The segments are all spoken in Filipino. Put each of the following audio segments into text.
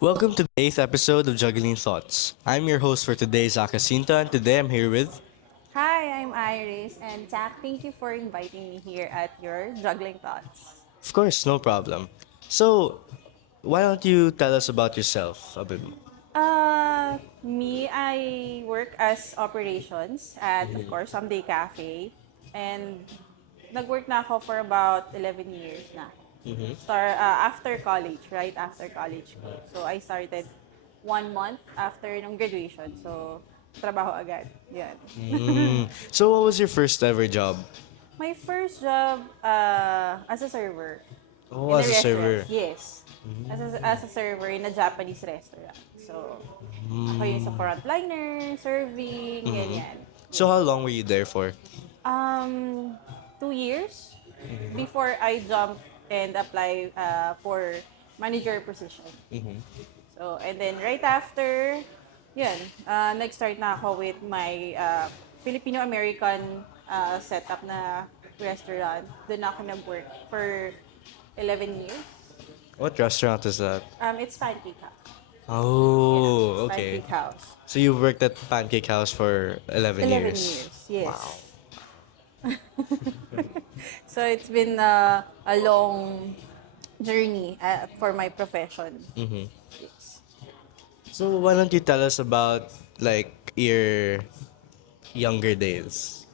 Welcome to the eighth episode of Juggling Thoughts. I'm your host for today, Zach Jacinto, and today I'm here with. Hi, I'm Iris, and Jack, thank you for inviting me here at your Juggling Thoughts. Of course, no problem. So, why don't you tell us about yourself a bit more? I work as operations at, of course, Someday Cafe. And nag-work na ako for about 11 years na. After college, right after college ko. So, I started 1 month after nung graduation. So, trabaho agad. Yan. So, what was your first ever job? My first job as a server Oh, in a as a restaurant. server. Yes. As a server in a Japanese restaurant. So, ako yung sa frontliner, serving, ganyan. So, how long were you there for? Um, 2 years before I jumped and apply for manager position. So, and then right after, yun, nag-start na ako with my Filipino-American setup na restaurant. Doon ako nag-work for 11 years. What restaurant is that? It's Pancake House. Oh, It's okay. Pancake House. So, you worked at Pancake House for 11 11 years. years, yes. So it's been a long journey for my profession. Yes. So, why don't you tell us about, like, your younger days?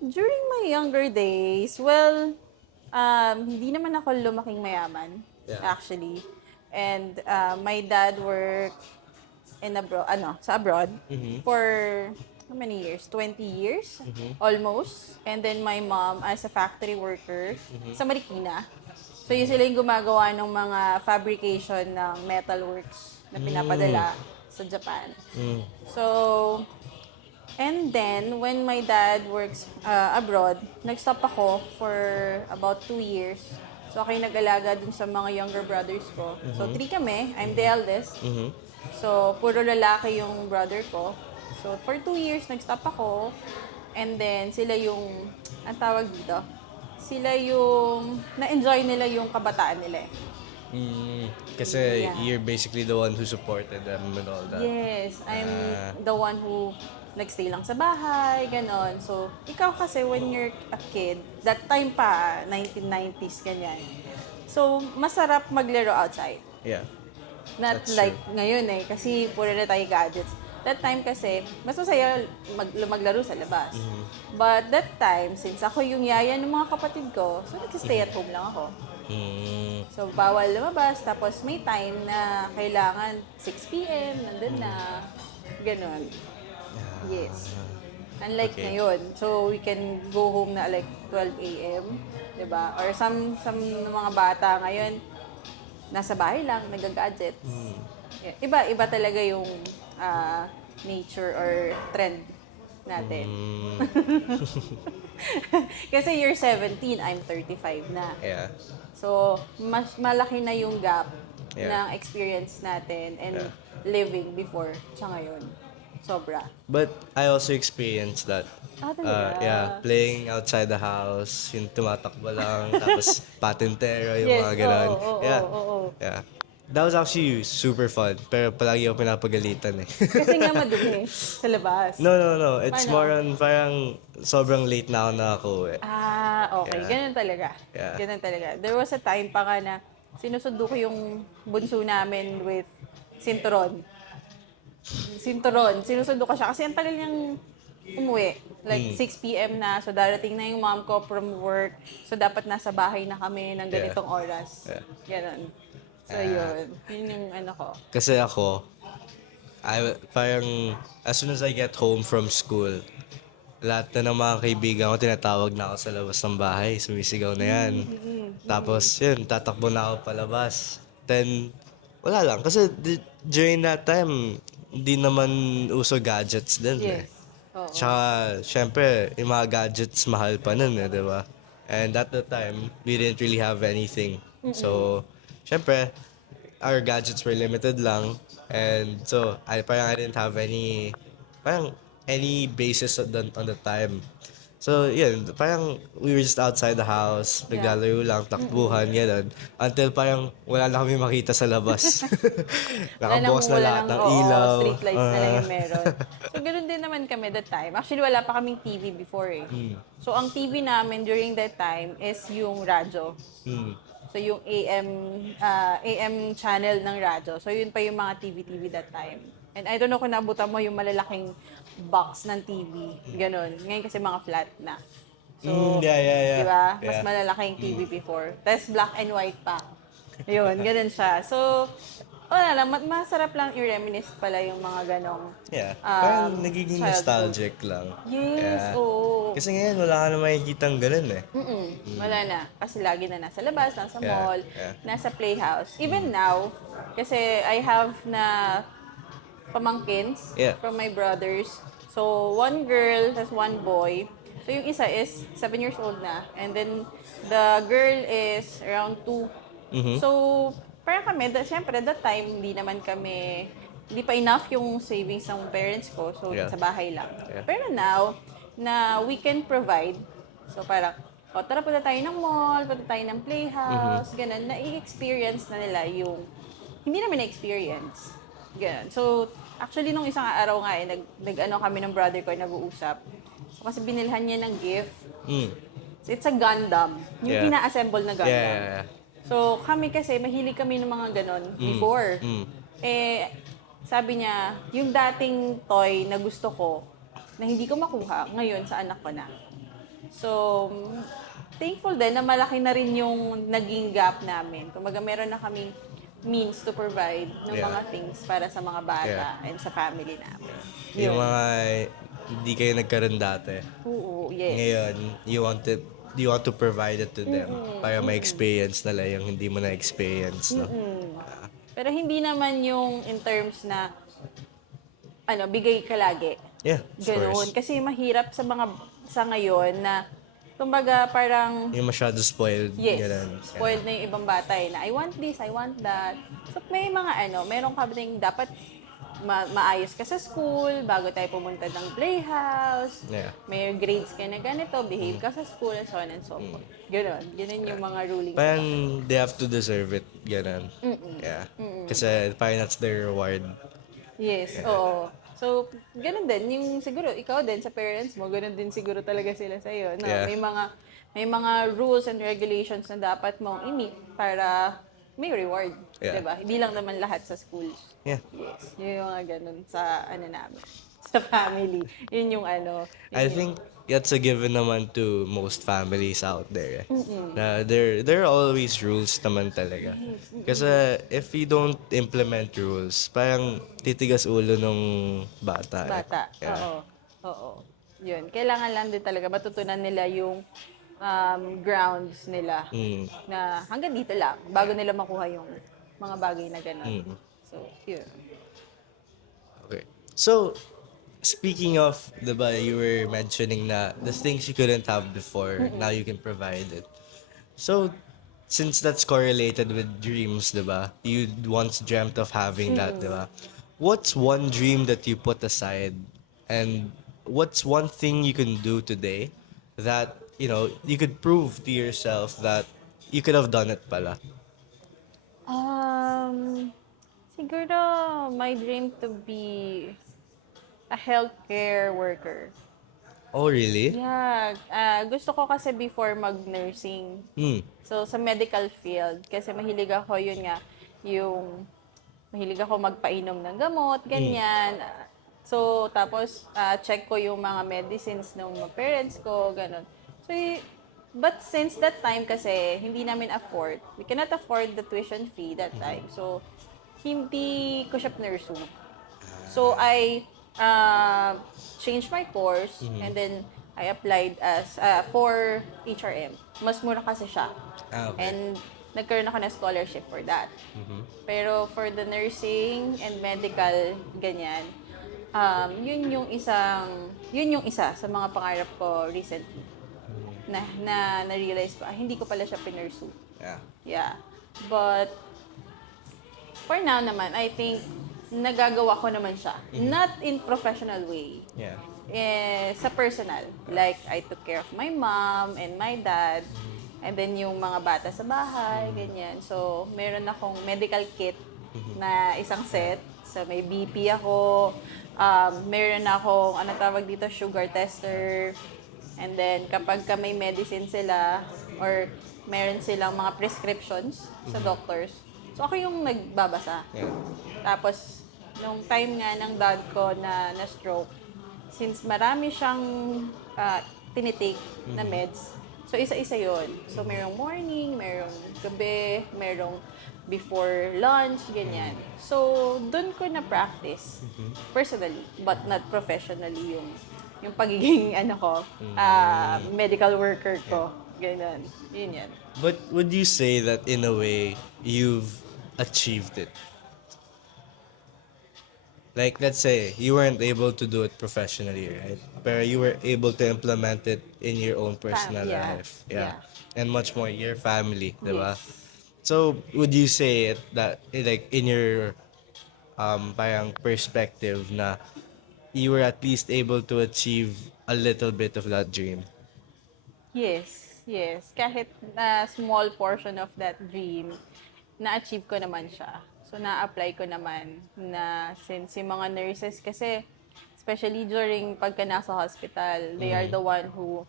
During my younger days, well, hindi naman ako lumaking mayaman, Yeah. actually. And my dad worked in abroad, sa abroad for how many years? 20 years almost. And then my mom as a factory worker sa Marikina. So yun sila yung gumagawa ng mga fabrication ng metalworks na pinapadala sa Japan. So, and then, when my dad works abroad, nag-stop ako for about 2 years. So, ako yung nag-alaga dun sa mga younger brothers ko. So, three kami. I'm the eldest. So, puro lalaki yung brother ko. So, for 2 years, nag-stop ako. And then, sila yung, ang tawag dito, sila yung, na-enjoy nila yung kabataan nila eh. Kasi Yeah. you're basically the one who supported them and all that. Yes, I'm Ah. the one who nagstay lang sa bahay, ganon. So, ikaw kasi when you're a kid, that time pa, 1990s, ganyan. So, masarap maglaro outside. Yeah. Not That's like true. ngayon eh, kasi puro na tayo gadgets. That time kasi, mas masaya maglaro sa labas. But that time, since ako yung yaya ng mga kapatid ko, so nagsistay at home lang ako. Mm. So, bawal lumabas. Tapos, may time na kailangan 6 p.m., nandun na. Ganon. Yes. Unlike Okay. ngayon. So, we can go home na like 12 a.m. Diba? Or some mga bata ngayon, nasa bahay lang, nag-gadgets. Yeah. Iba talaga yung nature or trend natin. Kasi you're 17, I'm 35 na. Yeah. So, mas malaki na yung gap Yeah. ng experience natin and Yeah. living before sa ngayon. Sobra. But I also experienced that. Talaga? Yeah, playing outside the house, yung tumatakbo lang, tapos patintero, yung Yes, mga ganon. oo, Yeah. oo. Yeah. That was actually super fun, pero palagi ako pinapagalitan eh. Kasi nga madumi sa labas. No. It's Paano? more on parang sobrang late na ako nakauwi. Okay. Yeah. Ganun talaga. Yeah. Ganun talaga. There was a time pa nga na sinusundo ko yung bunso namin with sinturon. Sinusundo ko siya kasi ang tagal niyang umuwi. Like 6 p.m. na. So darating na yung mom ko from work. So dapat nasa bahay na kami ng ganitong oras. Yeah. Ganon. So yun. Yun yung ano ko. Kasi ako, parang as soon as I get home from school, lahat na ng mga kaibigan ko, tinatawag na ako sa labas ng bahay. Sumisigaw na yan. Tapos, yun, tatakbo na ako palabas. Then, wala lang. Kasi during that time, hindi naman uso gadgets din eh. Yes. Oo. Tsaka, syempre, yung mga gadgets mahal pa nun eh, di ba? And at the time, we didn't really have anything. So, syempre, our gadgets were limited lang. And so, I didn't have any basis on the time. So, yun, parang we were just outside the house, naglalaro lang, takbuhan, gano'n. Until parang wala na kami makita sa labas. Nakabukas na Wala lahat nang, ng oo, ilaw. street lights na lang Ah. yung meron. So, ganoon din naman kami that time. Actually, wala pa kaming TV before eh. So, ang TV namin during that time is yung radyo. Hmm. So, yung AM channel ng radyo. So, yun pa yung mga TV that time. And I don't know kung nabutan mo yung malalaking box ng TV. Ganon. Ngayon kasi mga flat na. So, Yeah. di ba? Mas Yeah. malalaking TV before. Tapos black and white pa. Yun, ganun siya. So, wala lang, masarap lang i-reminisce pala yung mga ganong Yeah. Parang um, nagiging childhood. nostalgic lang. Yes, Yeah. oo. Kasi ngayon, wala ka na makikitang ganun eh. Wala na. Kasi lagi na nasa labas, nasa Yeah, mall, yeah. nasa playhouse. Even now, kasi I have na pamangkins Yeah. from my brothers. So, one girl, tas one boy. So, yung isa is 7 years old na. And then, the girl is around 2. So, parang kami, syempre, that time, hindi pa enough yung savings ng parents ko. So, Yeah. sa bahay lang. Yeah. Pero now, na we can provide, so parang, tara punta tayo ng mall, punta tayo ng playhouse, ganun, na-experience na nila yung hindi namin na-experience. Ganun. So, actually, nung isang araw nga nag-ano kami ng brother ko, nag-uusap. So, kasi binilhan niya ng gift. Mm. So, it's a Gundam. Yung Yeah. ina-assemble na Gundam. Yeah. So, kami kasi, mahilig kami ng mga ganon before. Eh, sabi niya, yung dating toy na gusto ko, na hindi ko makuha, ngayon sa anak ko na. So, thankful din na malaki na rin yung naging gap namin. Kumbaga, meron na kaming means to provide ng Yeah. mga things para sa mga bata and sa family namin. Yung Yun. mga hindi kayo nagkaroon dati. Oo, yes. Ngayon, you want to provide it to them para ma-experience nila yung hindi mo na-experience, no? Pero hindi naman yung in terms na bigay ka lagi. Yeah, of Ganoon. course. Kasi mahirap sa ngayon na kumbaga parang Yung masyado spoiled. yes, Ganun. spoiled na yung ibang bata eh, na I want this, I want that. So may mga meron ka ding dapat maayos ka sa school bago tayo pumunta ng playhouse. Yeah. May grades ka na ganito, behave ka sa school, and so on and so forth. Ganon. Ganon yung mga rulings. Parang they have to deserve it. Ganun. Yeah. Kasi parang that's their reward. Yes, oo. So, ganun din. Yung siguro, ikaw din sa parents mo, ganun din siguro talaga sila sa'yo. No? Yeah. May mga rules and regulations na dapat mong i-meet para may reward. Yeah. Diba? Hindi lang naman lahat sa school. Yeah. Yes. Yun yung mga ganun sa namin. Sa family. Yun yung I think that's a given naman to most families out there. Na there are always rules naman talaga. Kasi if you don't implement rules, parang titigas ulo nung bata. bata. Yeah. Oo. Yun. Kailangan lang din talaga matutunan nila yung grounds nila na hanggang dito lang bago nila makuha yung mga bagay na gano'n. So, yun. Okay. So, speaking of, diba, you were mentioning na the things you couldn't have before, now you can provide it. So, since that's correlated with dreams, diba, you once dreamt of having that, diba? What's one dream that you put aside? And what's one thing you can do today that, you could prove to yourself that you could have done it pala? Siguro, my dream to be a healthcare worker. Oh, really? Yeah. Gusto ko kasi before mag-nursing. So, sa medical field, kasi mahilig ako, yun nga, mahilig ako magpainom ng gamot, ganyan. So, tapos, check ko yung mga medicines ng mga parents ko, ganun. So, but since that time kasi, hindi namin afford. We cannot afford the tuition fee that time. So, hindi ko siya pinursu. So, I changed my course and then I applied as for HRM. Mas mura kasi siya. Okay. And nagkaroon ako ng scholarship for that. Pero for the nursing and medical, ganyan, yun yung isa sa mga pangarap ko recently. Na-realize ko, hindi ko pala siya pinursu. Yeah. Yeah. But, for now naman, I think, nagagawa ko naman siya. Not in professional way. Yeah. Sa personal. Like, I took care of my mom and my dad. And then yung mga bata sa bahay, ganyan. So, meron akong medical kit na isang set. So, may BP ako. Meron akong, ano tawag dito, sugar tester. And then, kapag ka may medicine sila, or meron silang mga prescriptions sa doctors, so ako yung nagbabasa. Yeah. Tapos, nung time nga ng dad ko na stroke, since marami siyang tinitake na meds, so isa-isa yon. So, merong morning, merong gabi, merong before lunch, ganyan. So, dun ko na-practice personally, but not professionally yung pagiging medical worker ko. Ganyan. Yun yan. But would you say that in a way you've achieved it? Like, let's say you weren't able to do it professionally, right? But you were able to implement it in your own personal Yeah. life. Yeah. And much more your family, diba? Yes. So, would you say it that, like, in your parang perspective na you were at least able to achieve a little bit of that dream? Yes. Kahit na small portion of that dream, na-achieve ko naman siya. So, na-apply ko naman na since yung mga nurses kasi, especially during pagka nasa hospital, they are the one who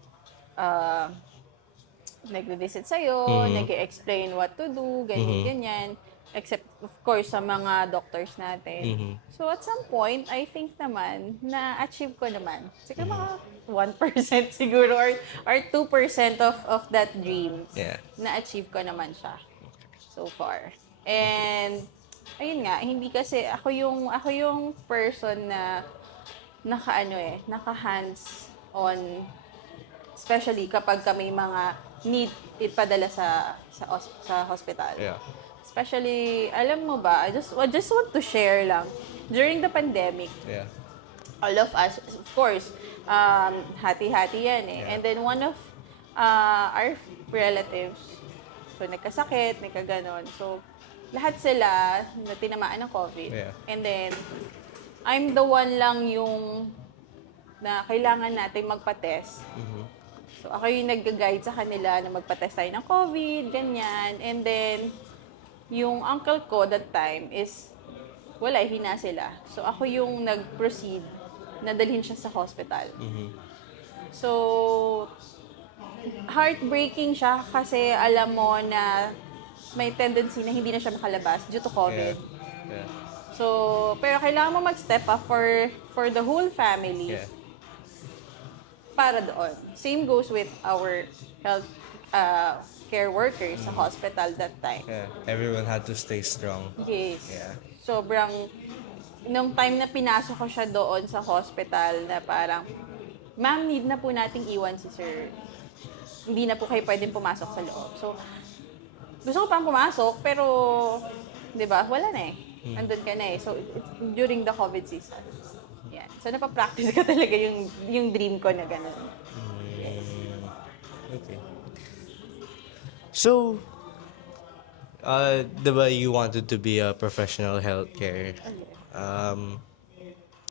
nagbe-visit sa'yo, nag-explain what to do, ganyan. Except, of course, sa mga doctors natin. So, at some point, I think naman, na-achieve ko naman. Siguro mga 1% siguro or 2% of that dream. Yeah. Na-achieve ko naman siya so far. And, ayun nga, hindi kasi, ako yung person na naka hands-on, especially kapag may mga need ipadala sa hospital. Yeah. Especially, alam mo ba, I just want to share lang. During the pandemic, Yeah. all of us, of course, hati-hati yan eh. Yeah. And then one of our relatives, so nagkasakit, may kaganon. So, lahat sila na tinamaan ng COVID. Yeah. And then, I'm the one lang yung na kailangan natin magpa-test. So, ako yung nag-guide sa kanila na magpa-test tayo ng COVID, ganyan. And then, yung uncle ko that time is, wala, hina sila. So, ako yung nag-proceed na dalhin siya sa hospital. So, heartbreaking siya kasi alam mo na may tendency na hindi na siya makalabas due to COVID. Yeah. So, pero kailangan mo mag-step up for the whole family. Yeah. Para doon. Same goes with our health care workers sa hospital that time. Yeah. Everyone had to stay strong. Yes. Yeah. Sobrang, nung time na pinasok ko siya doon sa hospital na parang, ma'am, need na po nating iwan si sir. Hindi na po kayo pwedeng pumasok sa loob. So, gusto ko pang pumasok, pero, di ba, wala na eh. Andun ka na eh. So, it's during the COVID season. Yan. So, napapractice ko talaga yung dream ko na gano'n. Okay. So, diba you wanted to be a professional healthcare.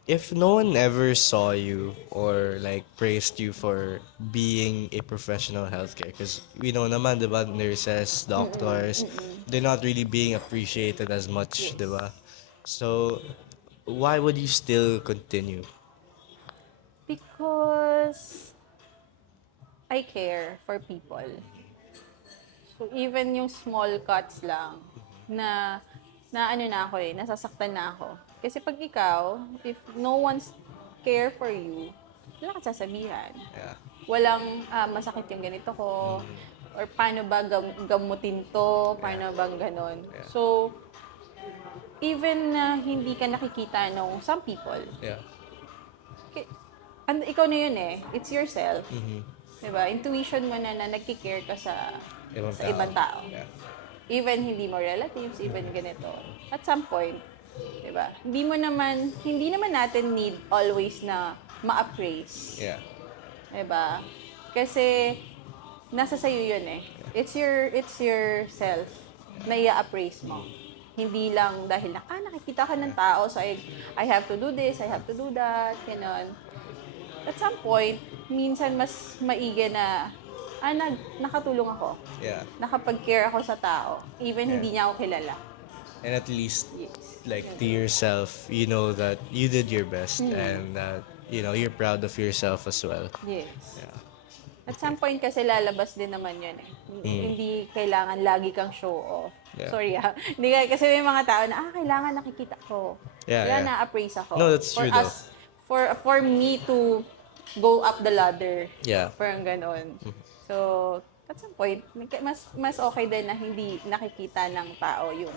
If no one ever saw you or like praised you for being a professional healthcare, because we know naman, diba, nurses, doctors, they're not really being appreciated as much, diba? So, why would you still continue? Because I care for people. So even yung small cuts lang na ano na ako eh, nasasaktan na ako. Kasi pag ikaw, if no one's care for you, wala kang sasabihan. Yeah. Walang masakit yung ganito ko, or paano ba gamutin to, paano bang ganon. Yeah. So, even na hindi ka nakikita ng some people, Yeah. ikaw na yun eh. It's yourself. Diba? Intuition mo na nagkikare ka sa ibang tao. Yeah. Even hindi mo relatives, even ganito. At some point, diba? Hindi naman natin need always na ma-appraise. Yeah. Diba? Kasi, nasa sayo yun eh. It's yourself na i-appraise mo. Hindi lang dahil nakikita nakikita ka ng tao, so I have to do this, I have to do that, ganon. At some point, minsan mas maigi na, nakatulong ako. Yeah. Nakapag-care ako sa tao, even Yeah. hindi niya ako kilala. And at least, Yes. like, to yourself, you know that you did your best and that, you're proud of yourself as well. Yes. Yeah. At some point kasi lalabas din naman yun eh. Hindi kailangan lagi kang show off. Yeah. Sorry ha. Hindi kasi may mga tao na, kailangan nakikita ko. Yeah, Kaya yeah. na-appraise ako. No, that's true though. For me to go up the ladder. Yeah. Parang ganon. So, at some point, mas okay din na hindi nakikita ng tao yung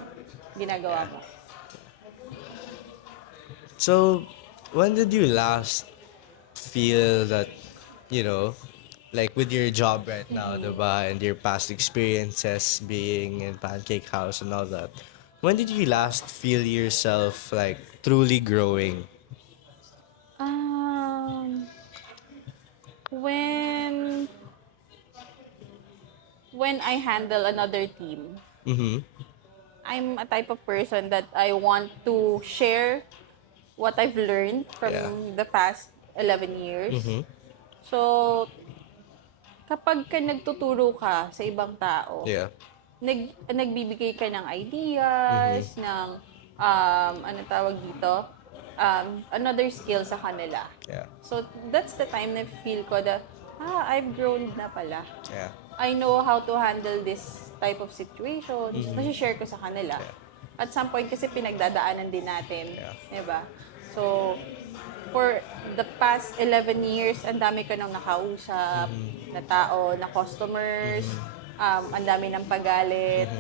ginagawa mo. So, when did you last feel that, like with your job right now, diba, and your past experiences being in Pancake House and all that, when did you last feel yourself like truly growing? When I handle another team, Mm-hmm. I'm a type of person that I want to share what I've learned from Yeah. the past 11 years. Mm-hmm. So, kapag ka nagtuturo ka sa ibang tao, Yeah. nagbibigay ka ng ideas, ng, ano tawag dito, another skill sa kanila. Yeah. So, that's the time na feel ko that, I've grown na pala. Yeah. I know how to handle this type of situations. Nasi-share ko sa kanila. Yeah. At some point kasi pinagdadaanan din natin. Yeah. Diba? So, for the past 11 years, ang dami ko nang nakausap na tao, na customers, ang dami ng pagalit,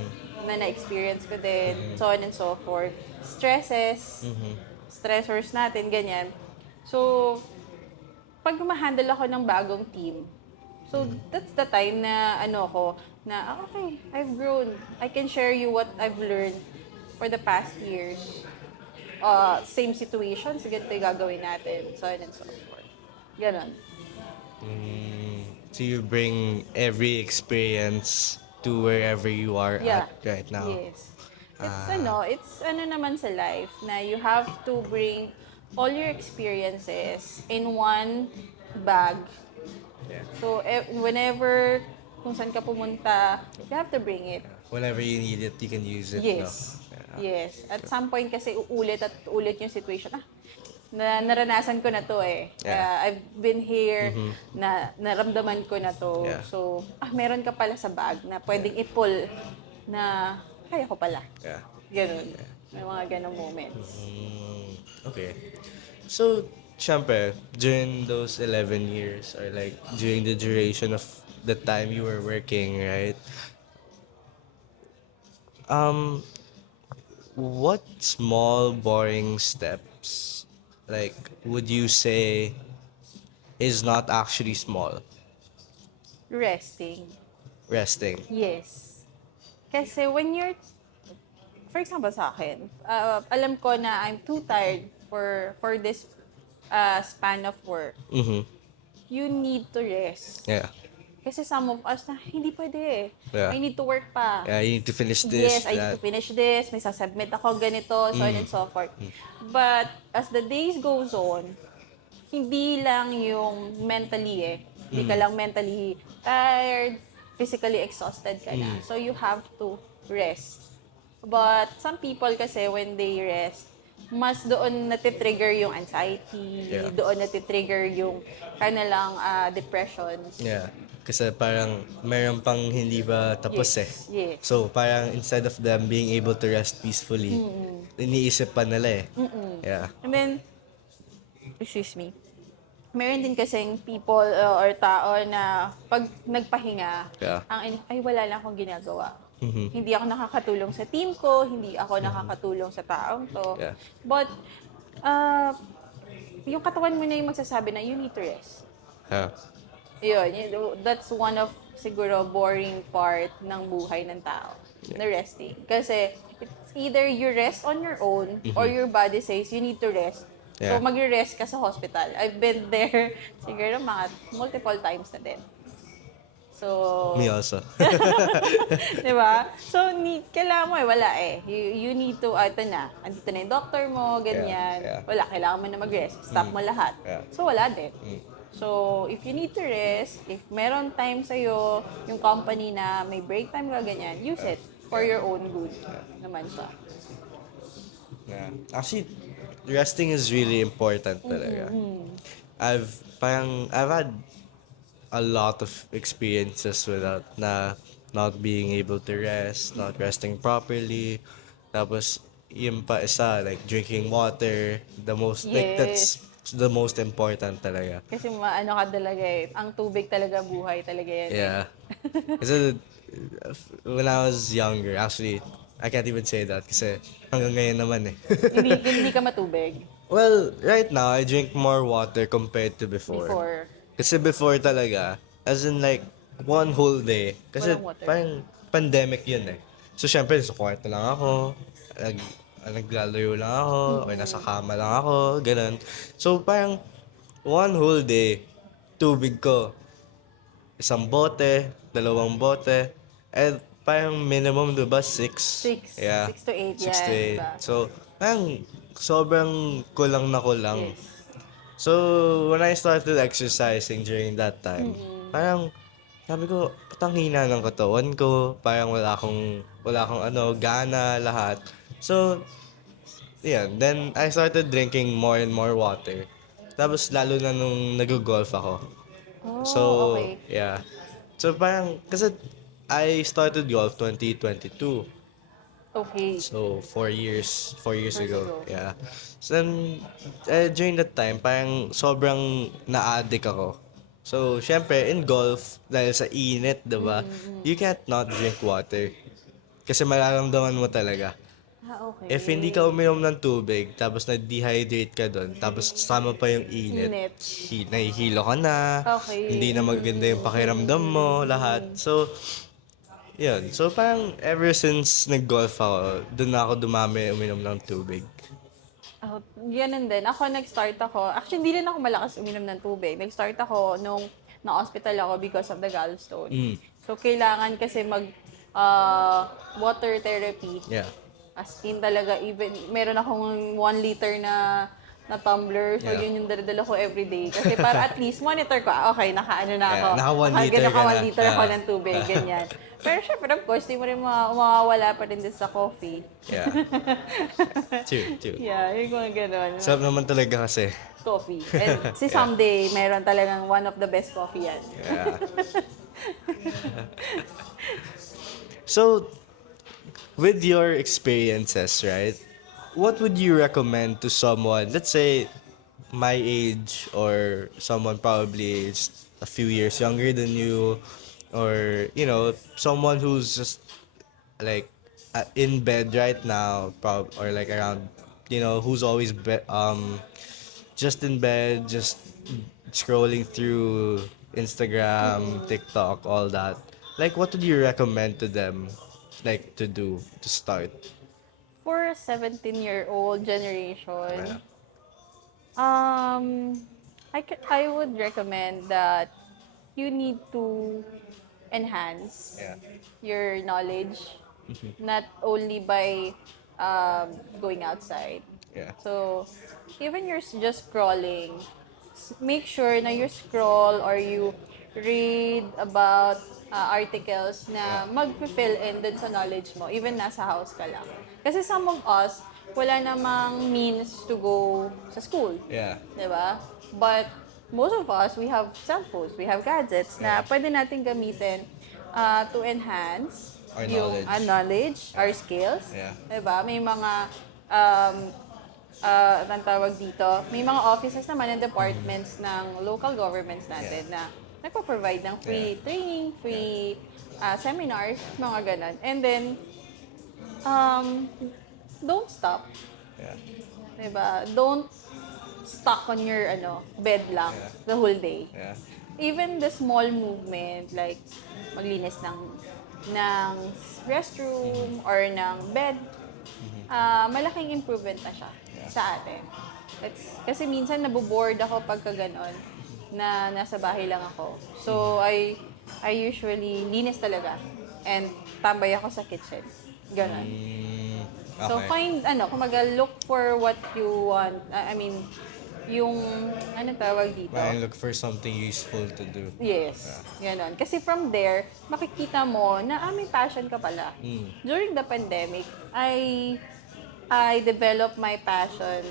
na na-experience ko din, so on and so forth. Stresses, stressors natin, ganyan. So, pag ma-handle ako ng bagong team, so that's the time na okay, I've grown. I can share you what I've learned for the past years. Same situations, ganito yung gagawin natin, so on and so forth. Ganon. So you bring every experience to wherever you are Yeah. at right now. Yes. It's naman sa life na you have to bring all your experiences in one bag. Yeah. So, whenever, kung saan ka pumunta, you have to bring it. Whenever you need it, you can use it. Yes. No? Yeah. Yes. At some point kasi uulit at ulit yung situation. Naranasan ko na to eh. Yeah. I've been here, naramdaman ko na to. Yeah. So, meron ka pala sa bag na pwedeng i-pull na kaya ko pala. Yeah. Ganun. May mga ganong moments. Okay. So, syempre, during those 11 years or like during the duration of the time you were working, right? What small boring steps like would you say is not actually small? Resting. Resting. Yes. Kasi when you're, for example sa akin, alam ko na I'm too tired for this span of work. Mm-hmm. You need to rest. Yeah. Kasi some of us na, hindi pwede eh. Yeah. I need to work pa. Yeah, you need to finish this. Yes, I need to finish this. May sasubmit ako ganito, so on and so forth. But as the days goes on, hindi lang yung mentally eh. Hindi ka lang mentally tired, physically exhausted ka na. So you have to rest. But some people kasi when they rest, mas doon natitrigger yung anxiety, Yeah. doon natitrigger yung kanilang depressions. Yeah. Kasi parang mayroon pang hindi ba tapos Yes, eh. yes. So parang instead of them being able to rest peacefully, iniisip pa nila eh. Yeah. And then, excuse me, meron din kasing people or tao na pag nagpahinga, Yeah. ay wala lang akong ginagawa. Hindi ako nakakatulong sa team ko, hindi ako nakakatulong sa taong to. Yeah. But, yung katawan mo na yung magsasabi na you need to rest. Yeah. That's one of siguro boring part ng buhay ng tao, na resting. Kasi it's either you rest on your own or your body says you need to rest. Yeah. So magre-rest ka sa hospital. I've been there siguro mga multiple times na din. So, Me also. di ba? So, kailangan mo wala eh. You need to, ito na, andito na yung doctor mo, ganyan. Yeah. Wala, kailangan mo na mag-rest. Stop mo lahat. Yeah. So, wala din. So, if you need to rest, if meron time sa'yo, yung company na may break time ka, ganyan, use it for your own good naman siya. Yeah. Actually, resting is really important talaga. I've had a lot of experiences without not being able to rest, not resting properly. Tapos, yung pa isa, like drinking water, like that's the most important talaga. Kasi ano ka talaga eh. Ang tubig talaga, buhay talaga yan. Yeah. Kasi when I was younger, actually, I can't even say that kasi hanggang ngayon naman eh. Hindi ka matubig Well, right now, I drink more water compared to before. before. Kasi before talaga, as in like, one whole day. Kasi Walang water. parang pandemic yun eh. So, syempre, sa kwarto lang ako. Naglalayo lang ako. Okay, nasa kama lang ako. Ganun. So, parang, one whole day, tubig ko. Isang bote, 2 bote. And parang minimum, diba, 6? 6. Yeah. 6 to 8 6 yan. to 8. Diba? So, parang sobrang kulang na kulang. Yes. So, when I started exercising during that time, parang sabi ko, patang hina ng katawan ko, parang wala akong gana, lahat. So, yeah, then I started drinking more and more water. Tapos lalo na nung nag-golf ako. Oh, So, okay. yeah. So, parang, kasi I started golf 2022. Okay. So, 4 years ago. ago. Yeah. So, then, during that time, parang sobrang na-addict ako. So, syempre, in golf, dahil sa init, diba? You can't not drink water. Kasi mararamdaman mo talaga. Okay. If hindi ka uminom ng tubig, tapos na-dehydrate ka doon, tapos sama pa yung init, Init. nahihilo ka na, Okay. hindi na maganda yung pakiramdam mo, lahat. So, yun. So, parang ever since nag-golf ako, doon na ako dumami uminom ng tubig. Oh, ganun din. Nag-start ako. Actually, hindi rin ako malakas uminom ng tubig. Nag-start ako nung na-hospital ako because of the gallstone. So, kailangan kasi water therapy. Yeah. As in talaga, even, meron akong 1 liter na tumbler. So, Yeah. yun yung daladala ko everyday. Kasi para at least monitor ko, okay, naka-ano na ako. Yeah, naka 1 liter ka na. 1 liter ako ng tubig, ganyan. Pero syempre, of course, di mo rin mawawala pa rin din sa coffee. Yeah. True. Yeah, yung mga ganon. Sarap naman talaga kasi. Coffee. And si someday, meron talagang one of the best coffee yan. Yeah. So, with your experiences, right? What would you recommend to someone, let's say my age or someone probably is a few years younger than you, or someone who's just like in bed right now, or like around, who's always just in bed, just scrolling through Instagram, TikTok, all that. Like, what would you recommend to them, like, to do to start? For a 17-year-old generation, I would recommend that you need to enhance your knowledge, not only by going outside. Yeah. So, even you're just scrolling, make sure na you scroll or you read about articles na mag-fill in dun sa knowledge mo, even nasa house ka lang. Kasi some of us, wala namang means to go sa school. Yeah. Diba? But most of us, we have cell phones, we have gadgets na pwede natin gamitin to enhance Our yung knowledge. knowledge, our skills. Yeah. Diba? May mga anong tawag dito, may mga offices naman and departments ng local governments natin na nagpo-provide ng free training, free seminars, mga ganon. And then, don't stop. Yeah. Diba? Don't stuck on your bed lang the whole day. Yeah. Even the small movement, like maglinis ng restroom or ng bed, malaking improvement na siya sa atin. Kasi minsan naboboard ako pagka ganon, na nasa bahay lang ako. So, I I usually linis talaga. And tambay ako sa kitchen. Ganon. So Okay. find, kumaga look for what you want. I mean, yung, ano tawag dito? I look for something useful to do. Yes, ganon. Kasi from there, makikita mo na may passion ka pala. During the pandemic, I developed my passion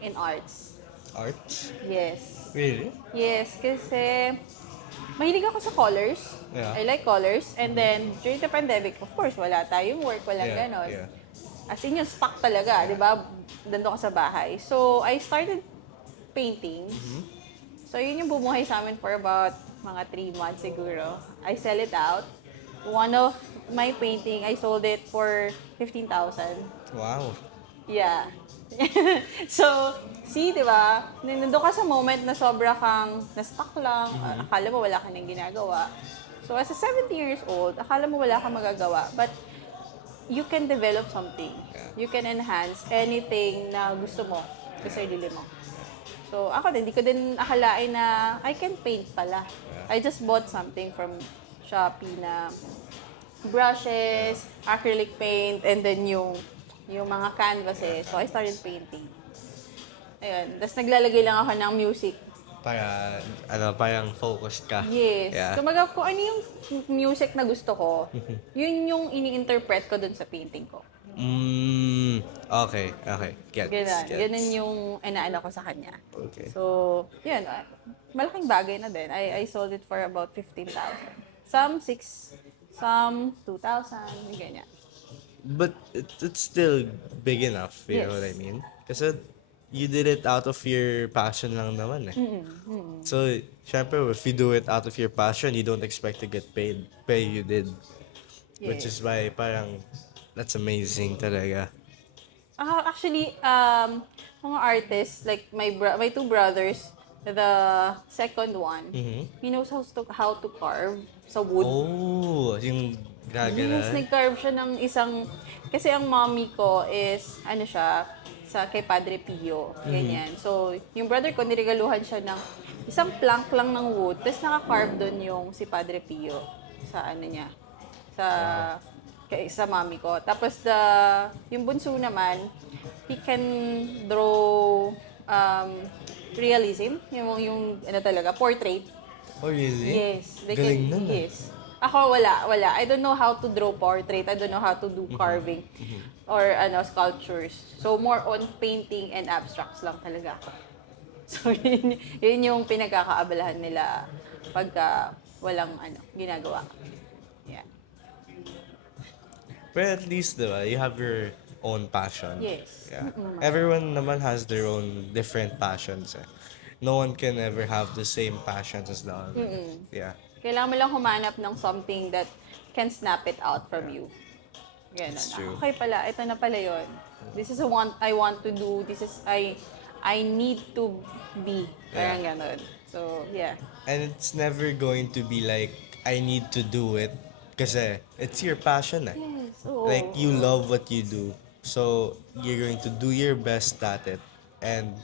in arts. Art? Yes. Really? Yes, kasi mahilig ako sa colors. Yeah. I like colors. And then, during the pandemic, of course, wala tayong work, walang Yeah, ganon. yeah. As in, yung stuck talaga, di ba? Dando ka sa bahay. So, I started painting. So, yun yung bumuhay sa amin for about mga 3 months siguro. I sell it out. One of my painting, I sold it for 15,000. Wow. Yeah. So, see, di ba? Nandun ka sa moment na sobra kang na-stuck lang, akala mo wala ka nang ginagawa. So, as a 70 years old, akala mo wala kang magagawa. But, you can develop something. You can enhance anything na gusto mo sa sarili mo. So, ako din, hindi ko din akalain na I can paint pala. I just bought something from Shopee na brushes, acrylic paint, and then yung mga canvases. So, I started painting. Ayun. Tapos naglalagay lang ako ng music. Para, parang focused ka. Yes. Yeah. Kumaga, kung ano yung music na gusto ko, yun yung ini-interpret ko dun sa painting ko. Okay. Gets. Ganun yung inaano ko sa kanya. Okay. So, yun. Malaking bagay na din. I sold it for about 15,000. Some 6, some 2,000, ganyan. But it's still big enough, you know what I Yes. mean? Kasi you did it out of your passion lang naman eh. So, syempre, if you do it out of your passion, you don't expect to get paid. But you did. Which Yes. is why parang that's amazing talaga. Actually, mga artists, like my 2 brothers, the second one, he knows how to carve sa wood. Oh, yung Yes, gagana. nag-carve siya ng isang, kasi ang mommy ko is, siya, kay Padre Pio, ganyan. So, yung brother ko, niregaluhan siya ng isang plank lang ng wood, tapos naka-carve doon yung si Padre Pio sa niya, sa mommy ko. Tapos, yung bunso naman, he can draw realism, yung talaga, portrait. Oh, really? Yes. Galing nun ah. Yes. Ako, wala. I don't know how to draw portrait. I don't know how to do carving or sculptures. So, more on painting and abstracts lang talaga ako. So, yun yung pinagkakaabalahan nila pagka walang ginagawa. Yeah. But at least, diba, you have your own passion. Yes. Yeah. Everyone naman has their own different passions eh. No one can ever have the same passions as the other. Yeah. Kailangan mo lang humanap ng something that can snap it out from you. Ganun. That's true. Okay pala, ito na pala yun. This is I want to do. This is I need to be. Parang ganun. So, yeah. And it's never going to be like, I need to do it. Kasi it's your passion eh. Yes. Oo. Like, you love what you do. So, you're going to do your best at it. And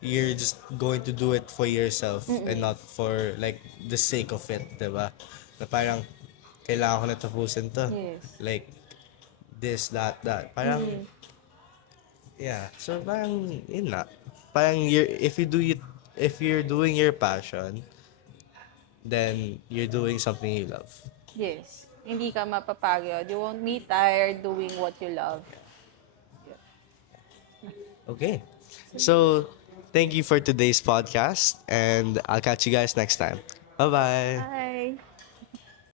you're just going to do it for yourself and not for, like, the sake of it, diba? Na parang, kailangan ko na tapusin to. Yes. Like, this, that. Parang, yeah. So, parang, yun na. Parang, if you're doing your passion, then you're doing something you love. Yes. Hindi ka mapapagod. You won't be tired doing what you love. Okay. So, thank you for today's podcast, and I'll catch you guys next time. Bye-bye. Bye!